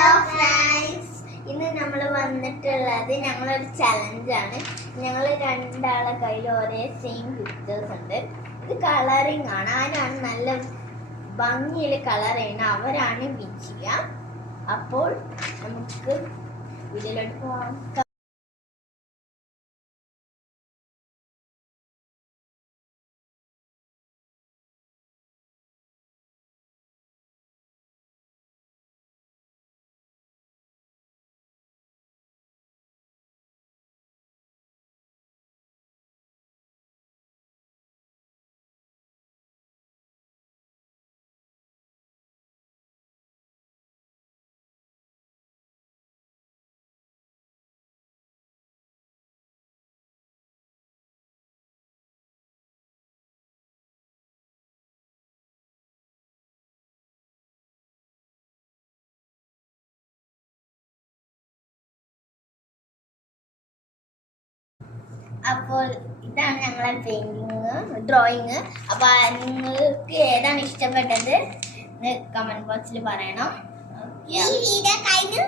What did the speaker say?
Hello friends, ഇന്ന് നമ്മൾ വന്നിട്ടുള്ളത് ഞങ്ങളൊരു ചലഞ്ചാണ്. ഞങ്ങൾ രണ്ടാളെ കയ്യിൽ ഒരേ സെയിം പിക്ചേഴ്സ് ഉണ്ട്. ഇത് കളറിങ് ആണ്. ആരാണ് നല്ല ഭംഗിയിൽ കളർ ചെയ്യുന്നത് അവരാണ് വിജയ. അപ്പോൾ നമുക്ക് വീഡിയോയിലോട്ട് പോകാം. അപ്പോൾ ഇതാണ് ഞങ്ങളെ പെയിന്റിങ് ഡ്രോയിങ്. അപ്പൊ നിങ്ങൾക്ക് ഏതാണ് ഇഷ്ടപ്പെട്ടത് കമന്റ് ബോക്സിൽ പറയണം. ഈ വീഡിയോ കഴിഞ്ഞു.